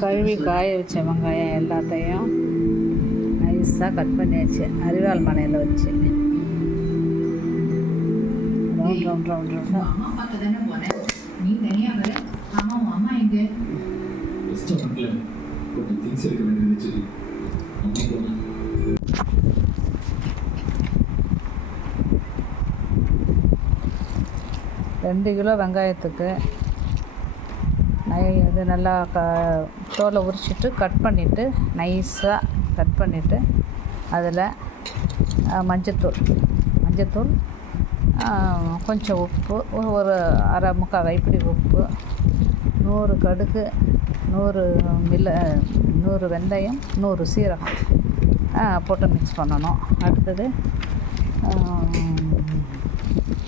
கழுவி காய வச்ச வெங்காயம் எல்லாத்தையும் நைஸாக கட் பண்ணியாச்சு. அரிவாள் மனையில் வச்சு. ரவுண்ட் ரவுண்ட் ரவுண்ட் கொஞ்சம் திங்ஸ் எடுக்க வேண்டியிருந்துச்சு அம்மா போனேன் ரெண்டு கிலோ வெங்காயத்துக்கு நை இது நல்லா க தோலை உரிச்சிட்டு கட் பண்ணிவிட்டு நைஸாக கட் பண்ணிவிட்டு அதில் மஞ்சத்தூள். மஞ்சத்தூள் கொஞ்சம் உப்பு ஒரு- அரை முக்கால் கைப்பிடி உப்பு நூறு கடுகு நூறு மில்ல நூறு வெந்தயம் நூறு சீரகம் போட்டு மிக்ஸ் பண்ணணும். அடுத்தது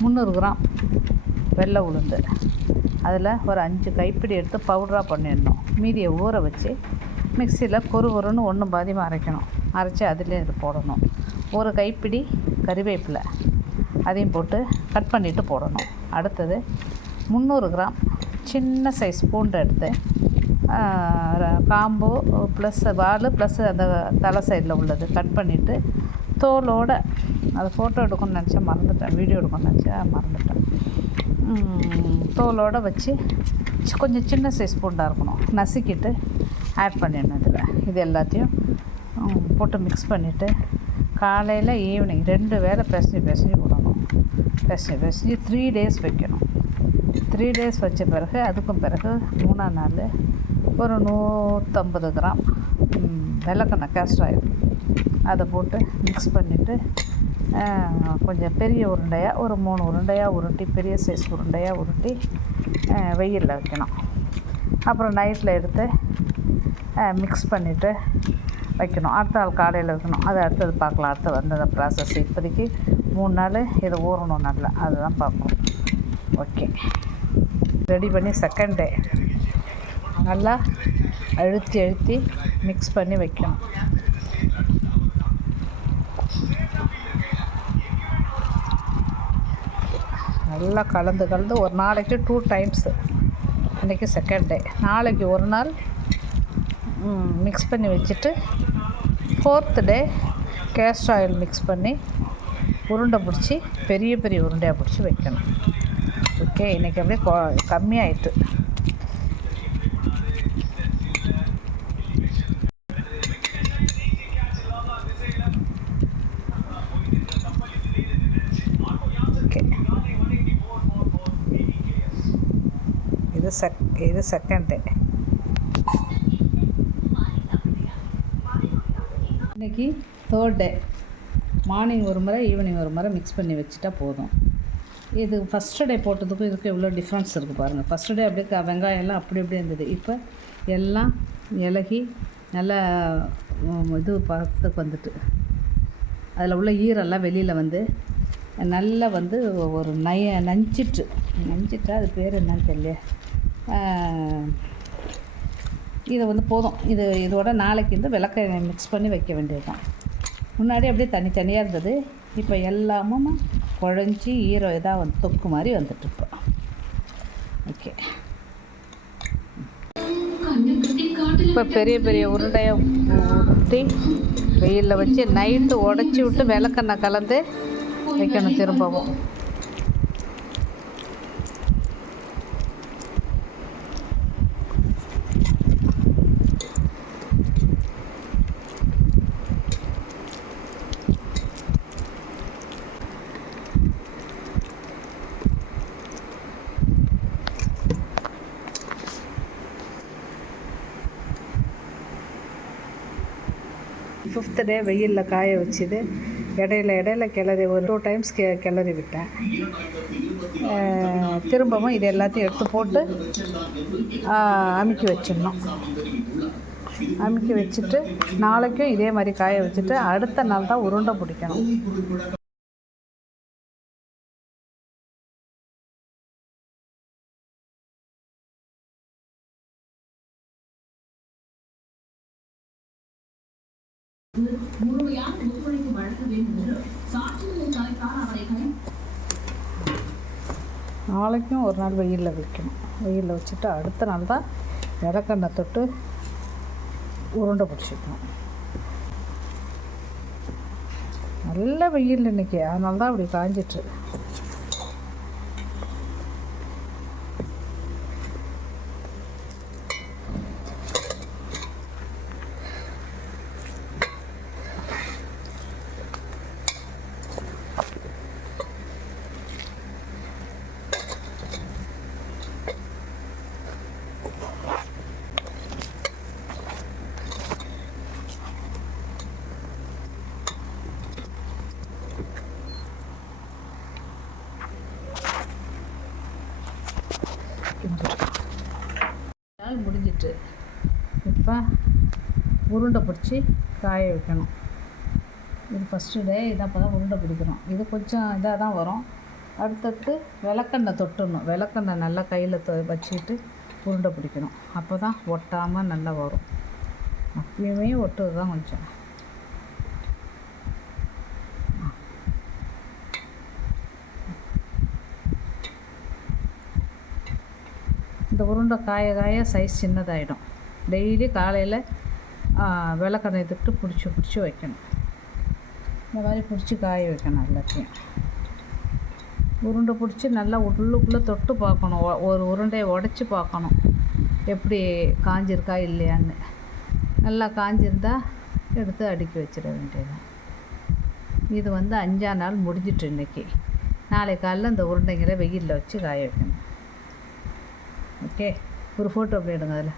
முந்நூறு கிராம் வெள்ளை உளுந்து. அதில் ஒரு அஞ்சு கைப்பிடி எடுத்து பவுடராக பண்ணிடணும். மீதியை ஊற வச்சு மிக்சியில் கொரு கொருன்னு ஒன்றும் பாதியமாக அரைக்கணும். அரைச்சி அதிலே இது போடணும். ஒரு கைப்பிடி கறிவேப்பிலை அதையும் போட்டு கட் பண்ணிவிட்டு போடணும். அடுத்தது முந்நூறு கிராம் சின்ன சைஸ் பூண்டு எடுத்து காம்பு ப்ளஸ் வால் ப்ளஸ் அந்த தலை சைடில் உள்ளது கட் பண்ணிவிட்டு தோலோடு அதை ஃபோட்டோ எடுக்கணும்னு நினச்சா மறந்துட்டேன். வீடியோ எடுக்கணும்னு நினச்சா மறந்துட்டேன். தோலோடு வச்சு கொஞ்சம் சின்ன சைஸ் பூண்டாக இருக்கணும். நசுக்கிட்டு ஆட் பண்ணிடணும் இதில். இது எல்லாத்தையும் போட்டு மிக்ஸ் பண்ணிவிட்டு காலையில் ஈவினிங் ரெண்டு வேளை பிசைஞ்சு பிசைஞ்சு விடணும் பிசைஞ்சு பிசைஞ்சு த்ரீ டேஸ் வைக்கணும். த்ரீ டேஸ் வச்ச பிறகு அதுக்கும் பிறகு மூணாம் நாள் ஒரு நூற்றம்பது கிராம் வெள்ளக்கண்ணை வெள்ளக்கெண்ணெய் ஆயில் அதை போட்டு மிக்ஸ் பண்ணிவிட்டு கொஞ்சம் பெரிய உருண்டையாக ஒரு மூணு உருண்டையாக உருட்டி பெரிய சைஸ் உருண்டையாக உருட்டி வெயிலில் வைக்கணும். அப்புறம் நைட்டில் எடுத்து மிக்ஸ் பண்ணிவிட்டு வைக்கணும். அடுத்த நாள் காலையில் வைக்கணும். அது அடுத்தது பார்க்கலாம். அடுத்து வந்தது ப்ராசஸ் இப்போதைக்கு மூணு நாள் இதை ஊறணும் நல்லா. அதுதான் பார்க்கணும் ஓகே ரெடி பண்ணி செகண்ட் டே நல்லா அழுத்தி அழுத்தி மிக்ஸ் பண்ணி வைக்கணும். நல்லா கலந்து கலந்து ஒரு நாளைக்கு டூ டைம்ஸு இன்றைக்கி செகண்ட் டே நாளைக்கு ஒரு நாள் மிக்ஸ் பண்ணி வச்சுட்டு fourth day castor oil mix பண்ணி உருண்டை பிடிச்சி பெரிய பெரிய உருண்டையாக பிடிச்சி வைக்கணும். ஓகே இன்றைக்கி அப்படியே கொ- கம்மியாயிட்டு. இது செக் இது second day third day morning ஒரு முறை ஈவினிங் ஒரு முறை மிக்ஸ் பண்ணி வச்சுட்டா போதும். இது ஃபஸ்ட்டு டே போட்டதுக்கும் இதுக்கும் எவ்வளோ டிஃப்ரென்ஸ் இருக்குது பாருங்கள் ஃபஸ்ட்டு டே அப்படியே வெங்காயம்லாம் அப்படி அப்படியே இருந்தது. இப்போ எல்லாம் இலகி நல்லா இது பதத்துக்கு வந்துட்டு. அதில் உள்ள ஈரெல்லாம் வெளியில் வந்து நல்லா வந்து ஒரு நய நஞ்சிட்டு. நஞ்சிட்டா அது பேர் என்னன்னு தெரியல. இதை வந்து போதும். இது இதோட நாளைக்கு வந்து விளக்க மிக்ஸ் பண்ணி வைக்க வேண்டியது தான் முன்னாடி அப்படியே தனித்தனியாக இருந்தது. இப்போ எல்லாமும் குழஞ்சி ஈரம் இதாக வந்து தொக்கு மாதிரி வந்துட்டு ஓகே இப்போ பெரிய பெரிய உருண்டையை ஊற்றி வெயிலில் வச்சு நைட்டு உடச்சி விட்டு விளக்கெண்ணெய் கலந்து வைக்கணும் திரும்பவும். ஃபிஃப்த் டே வெயிலில் காய வச்சுது. இடையில இடையில கிளறி ஒரு டூ டைம்ஸ் கெ கிளறி விட்டேன். திரும்பவும் இது எல்லாத்தையும் எடுத்து போட்டு அமுக்கி வச்சிடணும். அமுக்கி வச்சுட்டு நாளைக்கும் இதே மாதிரி காய வச்சுட்டு அடுத்த நாள் தான் உருண்டை பிடிக்கணும். நாளைக்கும் ஒரு நாள் வெயிலில் வைக்கணும் வெயிலில் வச்சுட்டு அடுத்த நாள் தான் விளக்கெண்ணை தொட்டு உருண்டை பிடிச்சிக்கணும். நல்ல வெயில் இன்னைக்கு. அதனால தான் அப்படி காஞ்சிட்டு நாள் முடிஞ்சிட்டு இப்போ உருண்டை பிடிச்சி காய வைக்கணும். இது ஃபஸ்ட்டு டே இதை அப்போ தான் உருண்டை பிடிக்கிறோம் இது கொஞ்சம் இதாக தான் வரும். அடுத்தடுத்து விளக்கெண்ணெய் தொட்டுடணும் விளக்கெண்ணெய் நல்லா கையில் தொ வச்சுக்கிட்டு உருண்டை பிடிக்கணும். அப்போ தான் ஒட்டாமல் நல்லா வரும். அப்பயுமே ஒட்டுறது தான் கொஞ்சம். இந்த உருண்டை காய காய சைஸ் சின்னதாகிடும் டெய்லி காலையில் விளக்கெண்ணெய் தொட்டு பிடிச்சி பிடிச்சி வைக்கணும். இந்த மாதிரி பிடிச்சி காய வைக்கணும் எல்லாத்தையும். உருண்டை பிடிச்சி நல்லா உள்ளுக்குள்ளே தொட்டு பார்க்கணும். ஒ- ஒரு உருண்டையை உடச்சி பார்க்கணும். எப்படி காஞ்சிருக்கா இல்லையான்னு. நல்லா காஞ்சிருந்தா எடுத்து அடுக்கி வச்சிட வேண்டியது. இது வந்து அஞ்சா நாள் முடிஞ்சிட்டு இன்றைக்கி நாளை காலைல இந்த உருண்டைங்களை வெயிலில் வச்சு காய வைக்கணும். ஓகே? ஒரு ஃபோட்டோ அப்படி எடுங்க அதில்.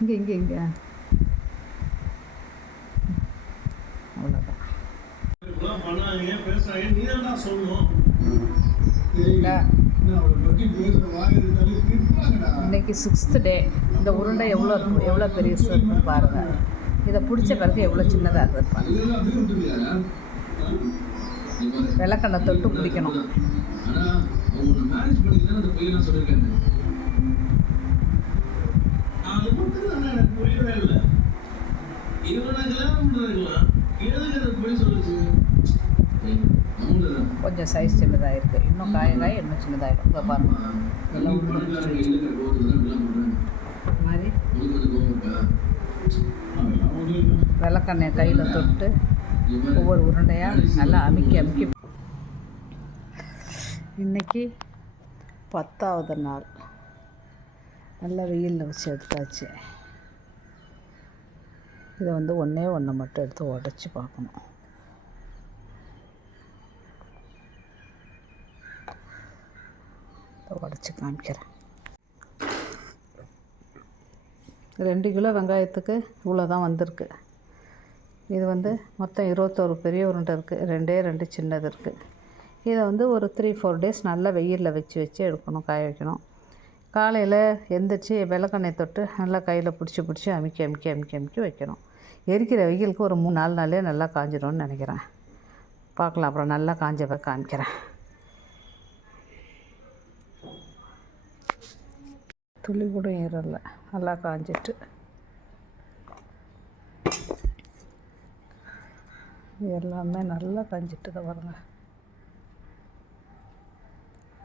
இங்கே இங்கே இங்கே. திட்டுவாங்கடா. இன்னைக்கு சிக்ஸ்த்து டே இந்த உருண்டை எவ்வளோ இருக்கும் எவ்வளோ பெருசு இருக்குன்னு பாருங்கள் இதை பிடிச்ச பிறகு எவ்வளோ சின்னதாக பாரு. விளக்கெண்ணெய் தொட்டு பிடிக்கணும் ஆனா, அவங்க உன்னை கொஞ்சம் சைஸ் சின்னதாக இருக்குது இன்னும் காய காய இன்னும் சின்னதாகிடும் இப்போ பாருங்க. மாதிரி. விளக்கெண்ணெய் கையில் தொட்டு. ஒவ்வொரு உருண்டையாக நல்லா அமுக்கி அமுக்கி. இன்னைக்கு பத்தாவது நாள். நல்லா வெயிலில் வச்சு எடுத்தாச்சு. இதை வந்து ஒன்றே ஒன்று மட்டும் எடுத்து உடச்சி பார்க்கணும். உடச்சி காமிக்கிறேன். ரெண்டு கிலோ வெங்காயத்துக்கு இவ்வளோ தான் வந்திருக்கு. இது வந்து மொத்தம் இருபத்தோரு பெரிய உருண்டை இருக்குது ரெண்டே ரெண்டு சின்னது இருக்குது இதை வந்து ஒரு த்ரீ ஃபோர் டேஸ் நல்லா வெயிலில் வச்சு வச்சு எடுக்கணும் காய வைக்கணும். காலையில் எந்திரிச்சு விளக்கெண்ணெய் தொட்டு நல்லா கையில் பிடிச்சி பிடிச்சி அமுக்கி அமுக்கி அமுக்கி அமுக்கி வைக்கணும். எரிக்கிற வெயிலுக்கு ஒரு மூணு நாலு நாளே நல்லா காஞ்சிடும்னு நினைக்கிறேன். பார்க்கலாம் அப்புறம் நல்லா காஞ்ச காமிக்கிறேன். துளி கூட ஏறல. நல்லா காஞ்சிட்டு. எல்லாமே நல்லா காஞ்சிட்டு தான் பாருங்க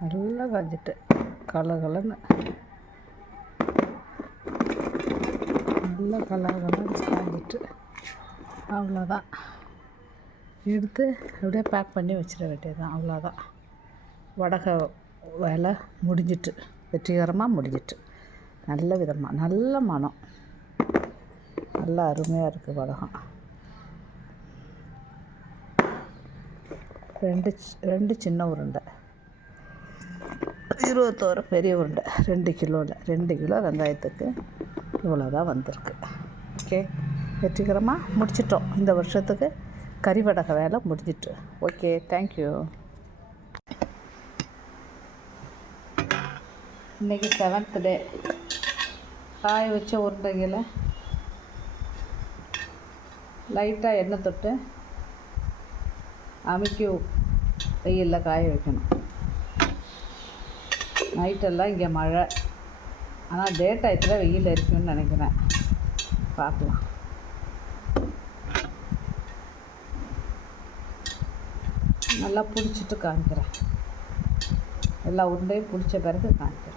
நல்லா காஞ்சிட்டு கலகலன்னு நல்லா கலகலன்னு காஞ்சிட்டு அவ்வளோதான். எடுத்து அப்படியே பேக் பண்ணி வச்சிட வேண்டியதுதான் அவ்வளோதான். வடகை வேலை முடிஞ்சிட்டு வெற்றிகரமாக முடிஞ்சிட்டு. நல்ல விதமாக நல்ல மனம். நல்லா அருமையாக இருக்குது வடகம். ரெண்டு ரெண்டு சின்ன உருண்டை. இருபத்தோரு பெரிய உருண்டை. ரெண்டு கிலோவில் ரெண்டு கிலோ வெங்காயத்துக்கு இவ்வளோ தான் வந்திருக்கு. ஓகே? வெற்றிகரமாக முடிச்சிட்டோம். இந்த வருஷத்துக்கு கறிவடக வேலை முடிஞ்சிட்டு. ஓகே தேங்க்யூ இன்றைக்கி செவன்த் டே காய வச்ச உருண்டைகளை லைட்டாக எண்ணெய் தொட்டு அமுக்கி வெயிலில் காய வைக்கணும். நைட்டெல்லாம் இங்கே மழை. ஆனால் டே டயத்தில் வெயில் இருக்குன்னு நினைக்கிறேன். பார்க்கலாம். நல்லா பிடிச்சிட்டு காமிக்கிறேன். எல்லா உருண்டையும் பிடிச்ச பிறகு காமிக்கிறேன்.